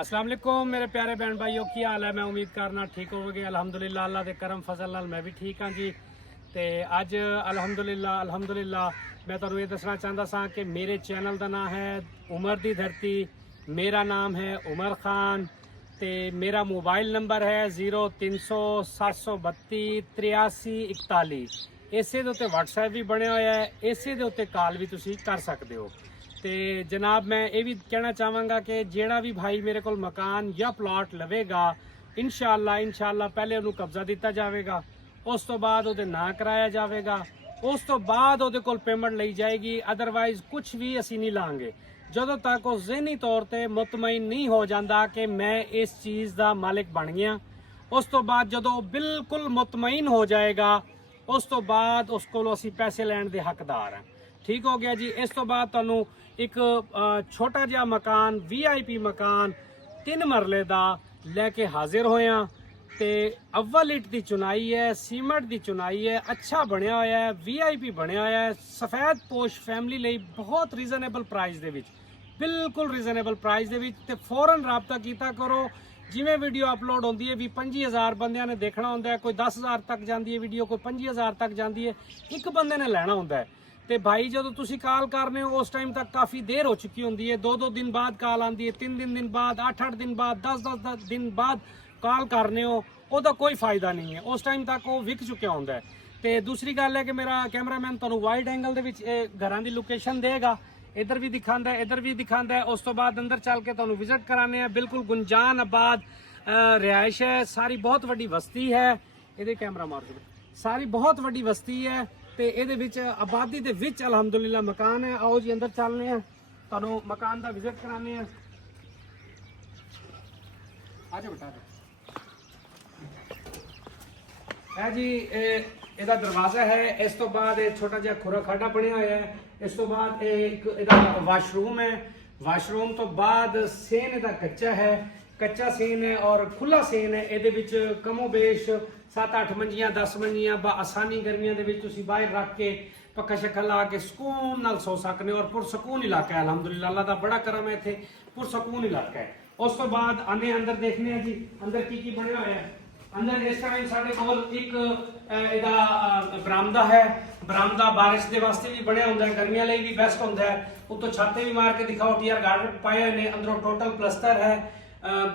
अस्सलाम वालेकुम मेरे प्यारे बहन भाइयों, की हाल है। मैं उम्मीद करना ठीक होवोगे। अल्हम्दुलिल्लाह अल्लाह दे करम फजल नाल मैं भी ठीक हाँ जी। तो अज अल्हम्दुलिल्लाह मैं तुहानू ये दसना चाहता सा कि मेरे चैनल का नाम है उमर दी धरती। मेरा नाम है उमर खान। तो मेरा मोबाइल नंबर है 0300 732 8341। इसे दे उत्ते व्हाट्सएप भी बनया होया है, इसे दे उत्ते कॉल भी तुसी कर सकते हो। तो जनाब मैं ये भी कहना चाहवागा कि जेड़ा भी भाई मेरे को मकान या प्लॉट लवेगा इंशाअल्लाह पहले उन्होंने कब्जा दिता जाएगा, उस तो बाद उहदे नां कराया जाएगा, उस तो बाद उहदे कोल पेमेंट ली जाएगी। अदरवाइज कुछ भी असी नहीं लांगे जदों तक वो ज़हनी तौर पर मुतमईन नहीं हो जाता कि मैं इस चीज़ का मालिक बन गया। उस तो बाद जदों बिल्कुल मुतमईन हो जाएगा उस तो बाद उस कोलों असी पैसे लैण दे हकदार हैं। ठीक हो गया जी। इस तो बाद तुहानू एक छोटा जिहा मकान VIP मकान 3 मरले का लैके हाजिर होया। तो अव्वल इट की चुनाई है, सीमेंट की चुनाई है, अच्छा बनया होया है, VIP बनया होया है, सफेद पोश फैमिली लई बहुत रीजनेबल प्राइस दे विच, बिल्कुल रीजनेबल प्राइस दे विच। ते फौरन राबता कीता करो। जिमें वीडियो अपलोड होती है भी 25,000 बंदियां ने देखना होंदा है, कोई 10,000 तक जाती है वीडियो, कोई 25,000 तक जाती है, एक बंदे ने लैना होंदा है। तो भाई जो तुसी कॉल करने हो उस टाइम तक काफ़ी देर हो चुकी होंदी है। 2-2 दिन बाद कॉल आती है, 3 दिन बाद, 8-8 दिन बाद, 10-10 दिन बाद कॉल करने हो, उसका कोई फायदा नहीं है। उस टाइम तक वो विक चुका होंदा है। तो दूसरी गल है कि मेरा कैमरामैन तुहानू वाइड एंगल दे विच घरां दी लोकेशन देगा, इधर भी दिखाता है, इधर भी दिखाता है। उस तो बाद अंदर चल के तुहानू विजिट कराने हैं। बिल्कुल गुंजान आबाद रिहाइश है, सारी बहुत वड्डी बस्ती है। ये कैमरा मार दो, सारी बहुत वड्डी बस्ती है। तो ये आबादी दे विच अल्हम्दुलिल्लाह मकान है। आओ जी अंदर चलने हैं, तुहानू मकान का विजिट कराने हैं। आ जाओ बेटा है जी। ਇਹਦਾ दरवाजा है। इस तो बाद छोटा जिहा खुरा खाडा बनया होया है। इस तो बाद एक वाशरूम है। वाशरूम तो बाद सेन इहदा कच्चा है, कच्चा सेन है और खुला सेन है। ਇਹਦੇ ਵਿੱਚ कमो बेश 7-8 मंजियां 10 मंजियां आसानी गर्मियों के तुसी बाहर रख के पक्का शक्का ला के सुकून नाल सो सकने। और पुरसकून इलाका है अल्हम्दुलिल्लाह, अल्लाह का बड़ा करम है, इत्थे पुरसकून इलाका है। उस तो बाद आने अंदर देखने हैं जी अंदर की बनया होया है। अंदर इस टाइम साढ़े कोल एक बरामदा है। बरामदा बारिश के वास्ते भी बनया होंदा है, गर्मियों लिए भी बेस्ट होंदा है। उत्तों छाते भी मार के दिखाओ, टीआर गार्डन पाए हुए हैं। अंदरों टोटल प्लस्तर है,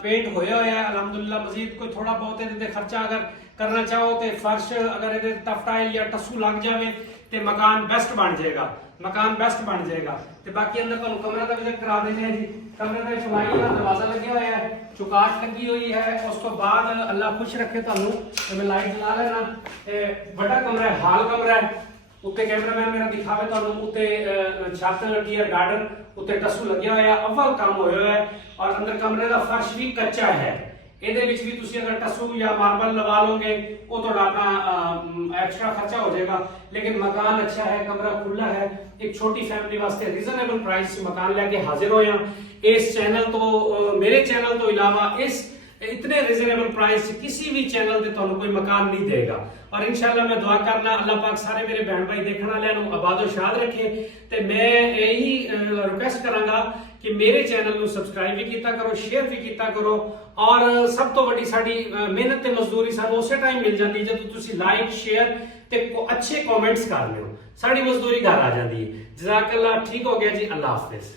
पेंट होया होया है अल्हम्दुलिल्लाह। मजीद कोई थोड़ा बहुत इहदे खर्चा अगर करना चाहो तो फर्श अगर इहदे तफ्ट टाइल या टस्सू लग जाए तो मकान बेस्ट बन जाएगा, मकान बेस्ट बन जाएगा। तो बाकी अंदर तुहानू कमरे का विजिट करा देने हैं जी। कमरे का चुनाई का दरवाजा लगे हुआ है, चुकाट लगी हुई है। उस तो बाद अल्लाह खुश रखे तुहानू तो मैं लाइट जला लेना। बड़ा कमरा है, हाल कमरा है। उत्ते कैमरामैन मेरा दिखावे तुहानू, उत्ते छत टीआर गार्डन, उत्ते टस्सू लगे हुआ है, अव्वल काम होया है। और अंदर कमरे का फर्श भी कच्चा है। ਇਹਦੇ ਵਿੱਚ ਵੀ ਤੁਸੀਂ अगर टस्सू या मार्बल लगा लोगे वो थोड़ा अपना एक्स्ट्रा खर्चा हो जाएगा। लेकिन मकान अच्छा है, कमरा खुला है। एक छोटी फैमिली वास्ते रीजनेबल प्राइस मकान लेके हाजिर हो। इस चैनल तो मेरे चैनल तो इलावा इस इतने रीजनेबल प्राइस किसी भी चैनल से तुहानू कोई मकान नहीं देगा। और इंशाल्लाह मैं दुआ करना अल्लाह पाक सारे मेरे बहन भाई देखने वाले आबादो शाद रखे। तो मैं यही रिक्वेस्ट करांगा कि मेरे चैनल को सबसक्राइब भी किया करो, शेयर भी किया करो। और सब तो वड्डी साडी मेहनत ते मजदूरी सानू उस टाइम मिल जाती है जब तुसी लाइक शेयर ते अच्छे कॉमेंट्स कर लो, साड़ी मजदूरी घर आ जाती है। जज़ाकल्लाह। ठीक हो गया जी, अल्लाह हाफिज।